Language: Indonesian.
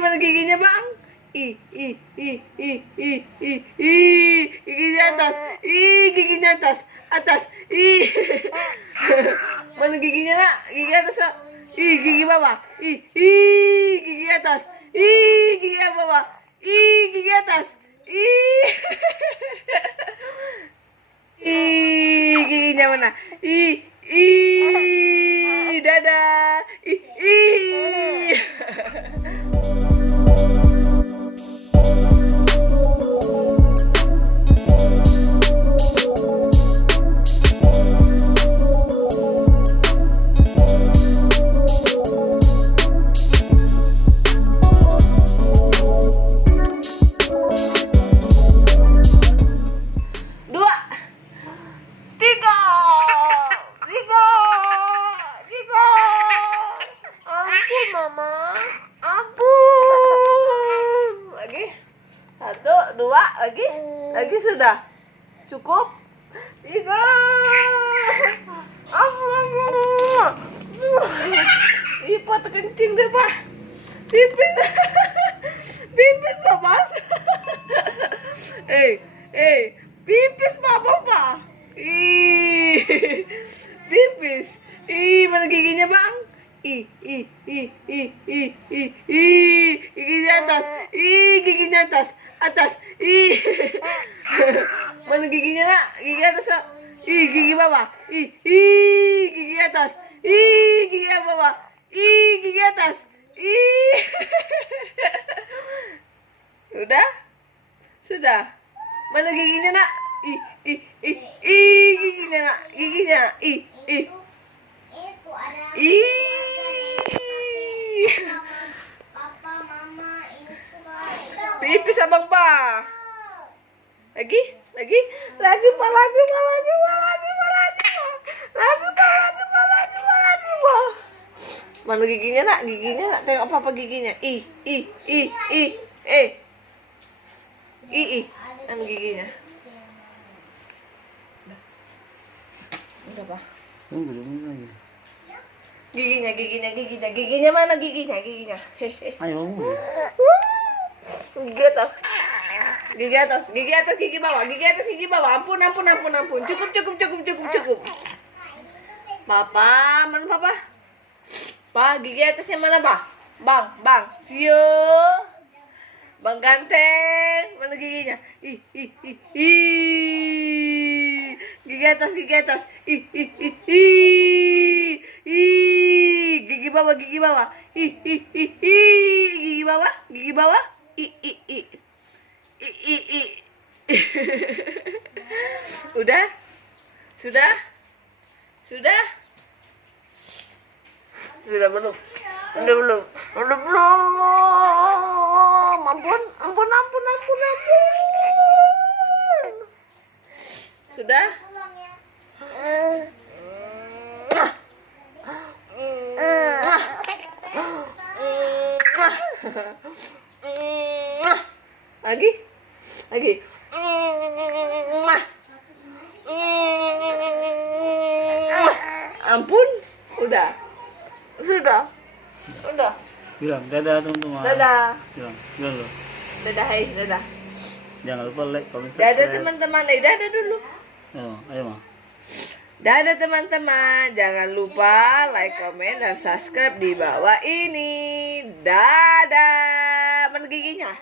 mana giginya bang? Giginya atas. Giginya atas. Atas. Mana giginya nak? Gigi atas nak? Gigi bawah. Gigi atas. Gigi bawah. Gigi atas. Giginya mana? Dadah. Dua, tiga. Ampun mama, ampun. Lagi, satu, dua, lagi sudah, cukup. Tiga, ampun. Ipot kencing deh pak, pipis, pipis bapak. Pipis bapak. Pipis. Mana giginya bang? Giginya atas. Giginya atas. Atas. Mana giginya nak? Gigi atas nak? Gigi bawah. Gigi atas. Gigi bawah. Gigi atas. Udah? Sudah. Mana giginya nak? Giginya nak? Giginya. Papa, mama, ini suka. Pipis abang pa. Lagi pak. Mana giginya nak? Tengok papa giginya. Mana giginya? Udah pak. Giginya mana giginya? Ayo. Gigi atas, gigi bawah. Ampun. Cukup. Papa, mana papa? Pak, gigi atasnya mana, Pak? Bang. Sio. Bang ganteng, mana giginya? Gigi atas. Gigi bawah. Gigi bawah. Udah? Sudah belum? Udah belum. Ampun. Sudah? Lagi. Ampun. Udah. Sudah. Bilang dadah teman-teman. Dadah. Bilang lo. Dadah, dadah. Jangan lupa like, comment, Dadah subscribe. teman-teman. Dadah dulu. Ayo mah. Dadah teman-teman. Jangan lupa like, comment, dan subscribe di bawah ini. Dadah. Mana giginya?